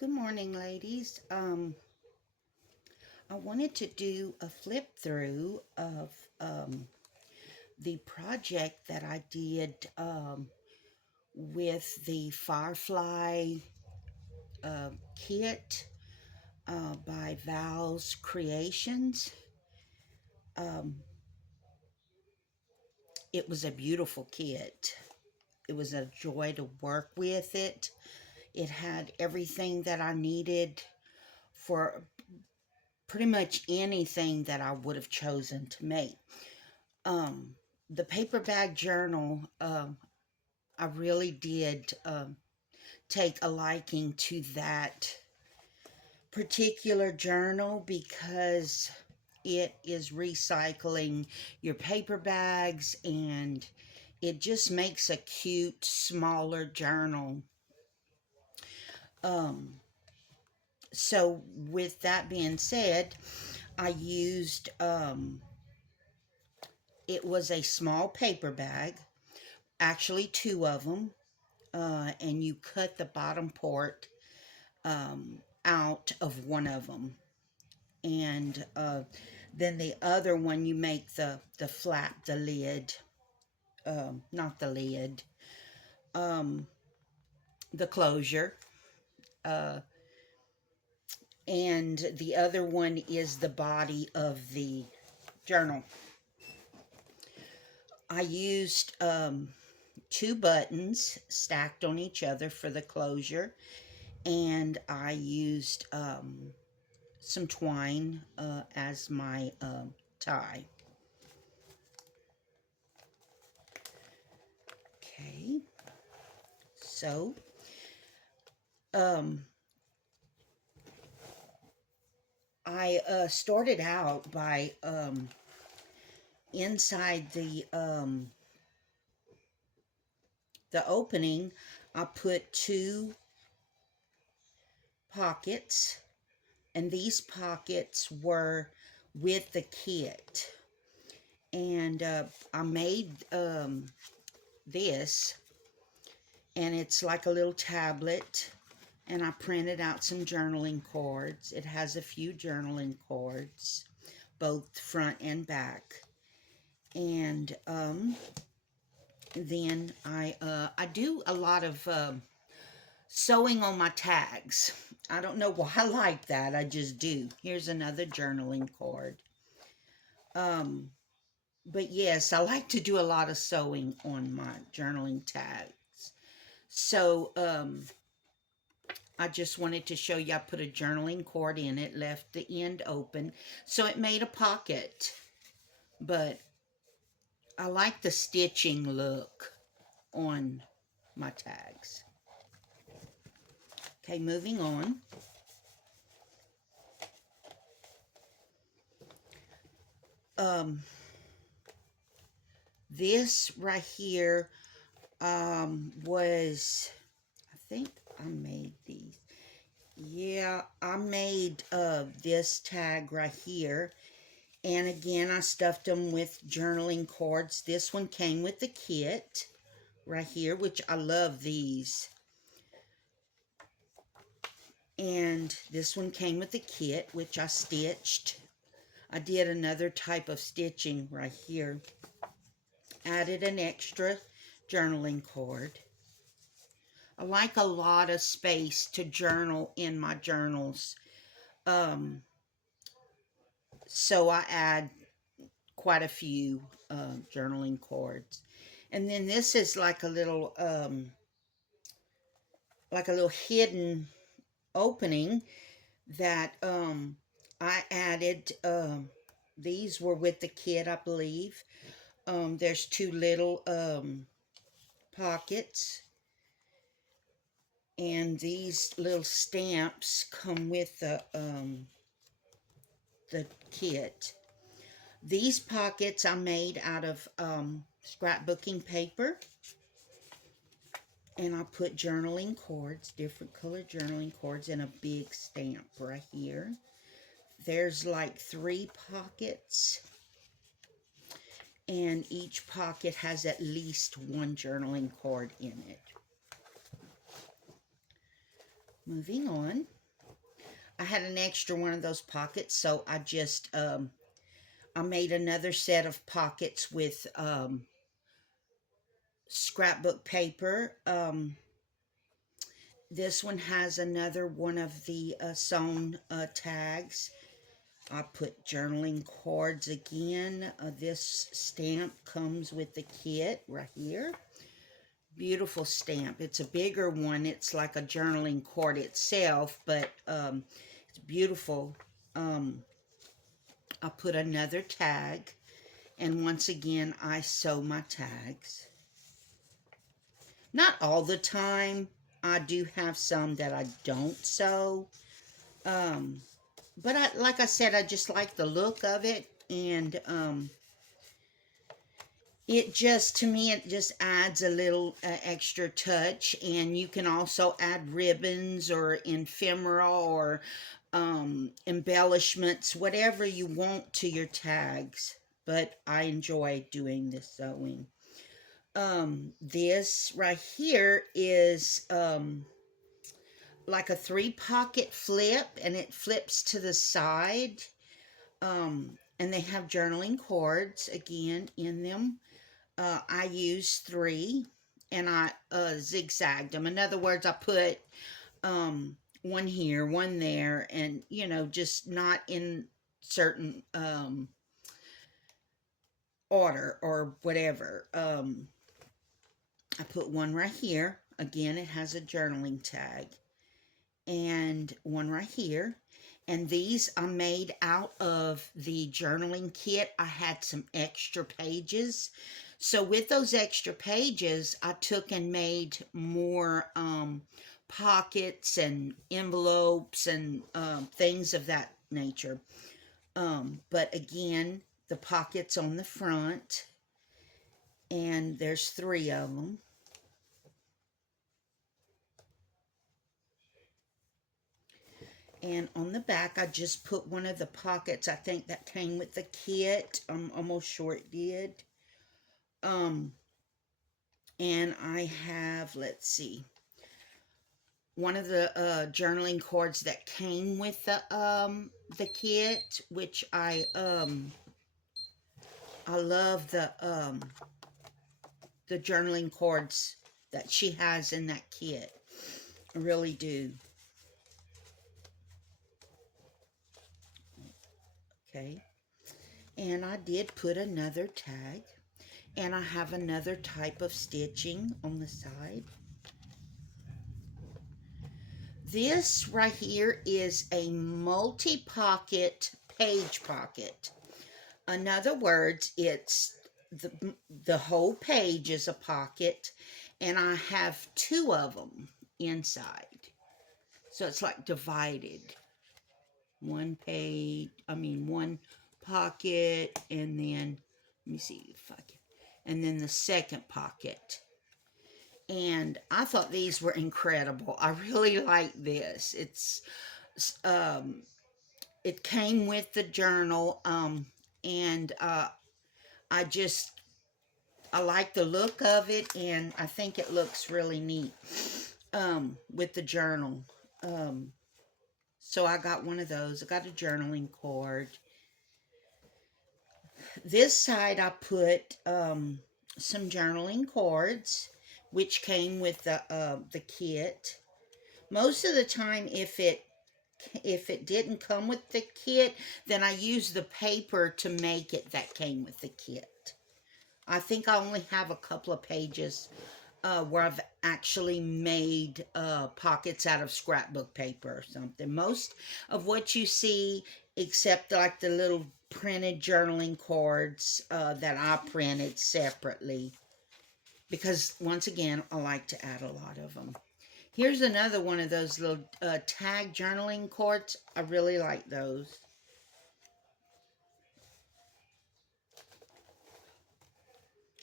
Good morning, ladies. I wanted to do a flip through of the project that I did with the Firefly kit by Vals Creations. Um, it was a beautiful kit. It was a joy to work with it. It had everything that I needed for pretty much anything that I would have chosen to make. Um, the paper bag journal, I really did take a liking to that particular journal because it is recycling your paper bags and it just makes a cute, smaller journal. Um, so, with that being said, I used it was a small paper bag, actually two of them, and you cut the bottom part out of one of them, and then the other one you make the flap, the lid, not the lid, um, the closure, uh, and the other one is the body of the journal. I used two buttons stacked on each other for the closure, and I used some twine as my tie. Okay, so um, I started out by inside the opening. I put two pockets, and these pockets were with the kit. And I made this, and it's like a little tablet. And I printed out some journaling cards. It has a few journaling cards, both front and back. And then I do a lot of sewing on my tags. I don't know why I like that. I just do. Here's another journaling card. But yes, I like to do a lot of sewing on my journaling tags. So I just wanted to show you I put a journaling cord in it, left the end open, so it made a pocket. But I like the stitching look on my tags. Okay, moving on. This right here was, I think I made these. Yeah, I made this tag right here. And again, I stuffed them with journaling cards. This one came with the kit right here, which I love these. And this one came with the kit, which I stitched. I did another type of stitching right here. Added an extra journaling card. I like a lot of space to journal in my journals. So I add quite a few journaling cards. And then this is like a little hidden opening that I added. These were with the kit, I believe. There's two little pockets, and these little stamps come with the kit. These pockets I made out of scrapbooking paper, and I put journaling cards, different color journaling cards, and a big stamp right here. There's like 3 pockets, and each pocket has at least one journaling card in it. moving on. I had an extra one of those pockets, so I just, I made another set of pockets with scrapbook paper. This one has another one of the sewn tags. I put journaling cards again. This stamp comes with the kit right here. Beautiful stamp. It's a bigger one. It's like a journaling card itself, but it's beautiful. I put another tag, and once again, I sew my tags. Not all the time. I do have some that I don't sew. But like I said, I just like the look of it, and it just, to me, it just adds a little extra touch. And you can also add ribbons or ephemera or embellishments, whatever you want to your tags. But I enjoy doing this sewing. This right here is like a 3-pocket flip, and it flips to the side. And they have journaling cards again in them. I used 3, and I zigzagged them. In other words, I put one here, one there, and just not in certain order or whatever. I put one right here. Again, it has a journaling tag. And one right here. And these I made out of the journaling kit. I had some extra pages. So with those extra pages, I took and made more pockets and envelopes and things of that nature. But again, the pockets on the front, and there's 3 of them. And on the back, I just put one of the pockets, I think that came with the kit. I'm almost sure it did. And I have, let's see, one of the journaling cards that came with the kit, which I love the journaling cards that she has in that kit. I really do. Okay. And I did put another tag. And I have another type of stitching on the side. This right here is a multi-pocket page pocket. In other words, it's the whole page is a pocket, and I have 2 of them inside. So it's like divided. One pocket, and then, let me see if I can, and then the second pocket. And I thought these were incredible. I really like this. It's it came with the journal, and I like the look of it, and I think it looks really neat with the journal. So I got one of those. I got a journaling card. This side I put some journaling cards, which came with the kit. Most of the time, if it didn't come with the kit, then I used the paper to make it that came with the kit. I think I only have a couple of pages where I've actually made pockets out of scrapbook paper or something. Most of what you see, except like the little printed journaling cards that I printed separately, because once again, I like to add a lot of them. Here's another one of those little tag journaling cards. I really like those.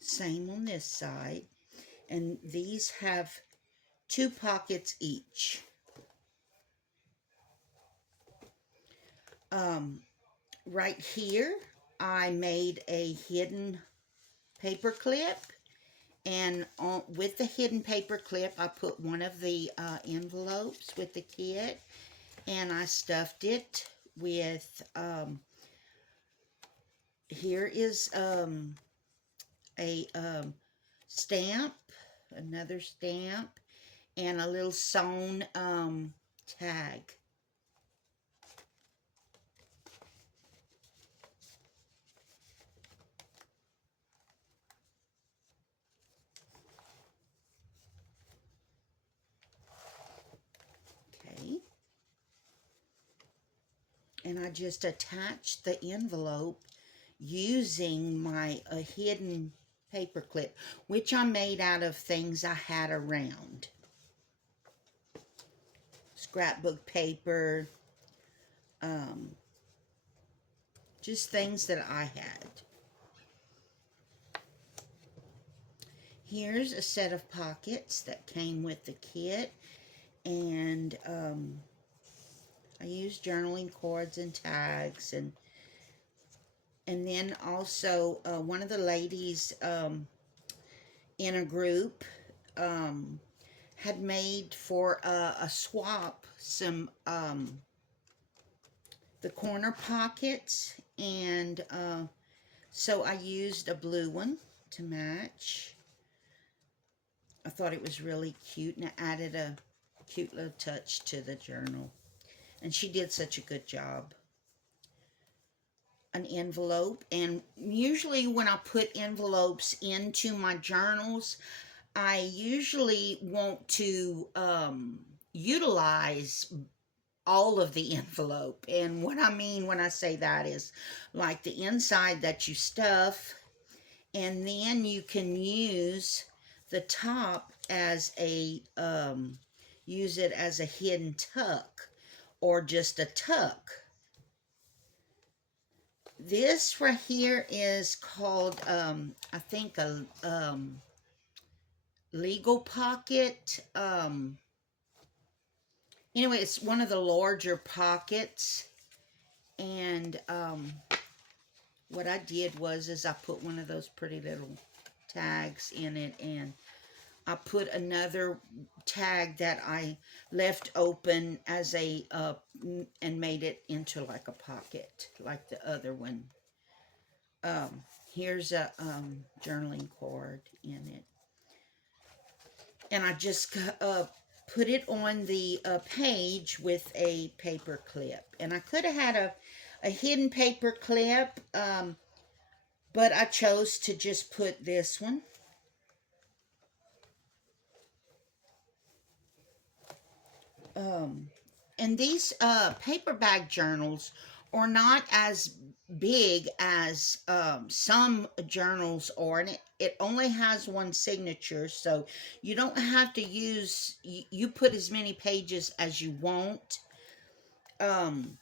Same on this side. And these have 2 pockets each. Right here, I made a hidden paper clip, And with the hidden paper clip, I put one of the envelopes with the kit, and I stuffed it with, here is a stamp, another stamp, and a little sewn tag. Okay. And I just attached the envelope using my hidden paper clip, which I made out of things I had around. Scrapbook paper, just things that I had. Here's a set of pockets that came with the kit, and I used journaling cords and tags, and then also one of the ladies in a group had made for a swap some the corner pockets, and so I used a blue one to match. I thought it was really cute, and it added a cute little touch to the journal, and she did such a good job. An envelope, and usually when I put envelopes into my journals, I usually want to utilize all of the envelope. And what I mean when I say that is like the inside that you stuff, and then you can use the top as a use it as a hidden tuck or just a tuck. This right here is called I think a legal pocket. Anyway, it's one of the larger pockets, and what I did was I put one of those pretty little tags in it, and I put another tag that I left open as a and made it into like a pocket like the other one. Here's a journaling cord in it, and I just put it on the page with a paper clip. And I could have had a hidden paper clip, but I chose to just put this one. And these paper bag journals are not as big as some journals are, and it only has one signature, so you don't have to use, you put as many pages as you want. And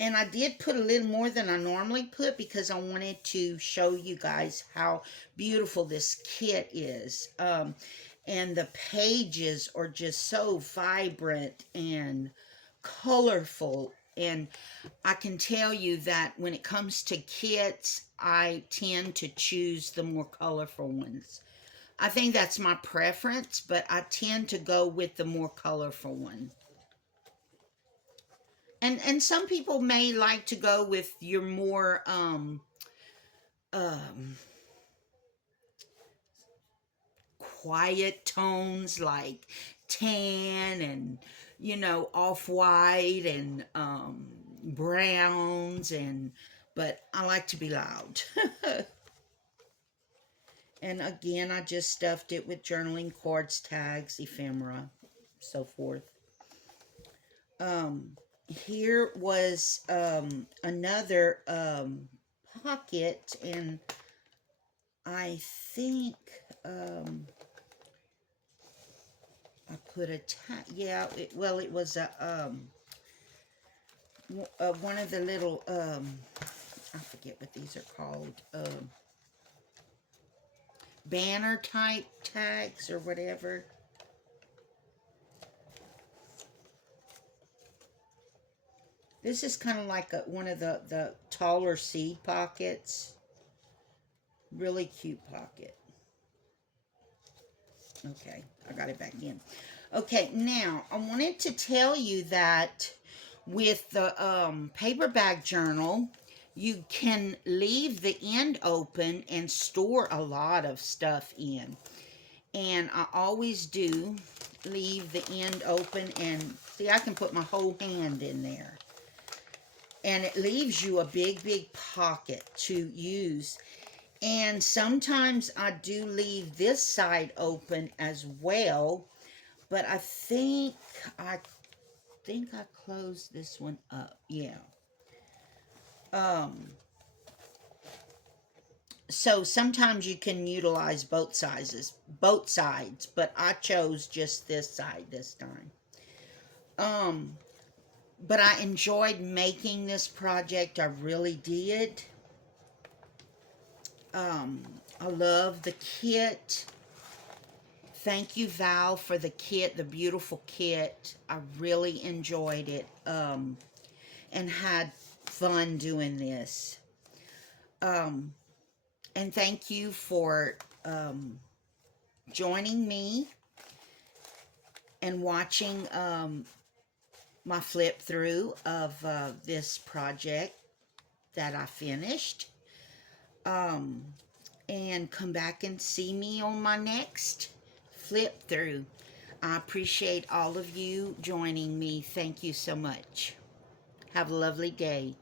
I did put a little more than I normally put because I wanted to show you guys how beautiful this kit is. And the pages are just so vibrant and colorful. And I can tell you that when it comes to kits, I tend to choose the more colorful ones. I think that's my preference, but I tend to go with the more colorful one. And some people may like to go with your more um, quiet tones like tan and, you know, off-white and browns, and but I like to be loud. And again, I just stuffed it with journaling cords, tags, ephemera, so forth. Here was another pocket, and I think I put a tag. Yeah, well, it was a one of the little I forget what these are called, banner type tags or whatever. This is kind of like one of the taller seed pockets. Really cute pocket. Okay, I got it back in. Okay, now I wanted to tell you that with the paper bag journal, you can leave the end open and store a lot of stuff in. And I always do leave the end open, and see, I can put my whole hand in there. And it leaves you a big pocket to use. And sometimes I do leave this side open as well, but I think I closed this one up. Yeah. Um so sometimes you can utilize both sides, but I chose just this side this time. Um but I enjoyed making this project. I really did. I love the kit. Thank you, Val, for the kit, the beautiful kit. I really enjoyed it, and had fun doing this. Um, and thank you for joining me and watching my flip through of this project that I finished. Um, and come back and see me on my next flip through. I appreciate all of you joining me. Thank you so much. Have a lovely day.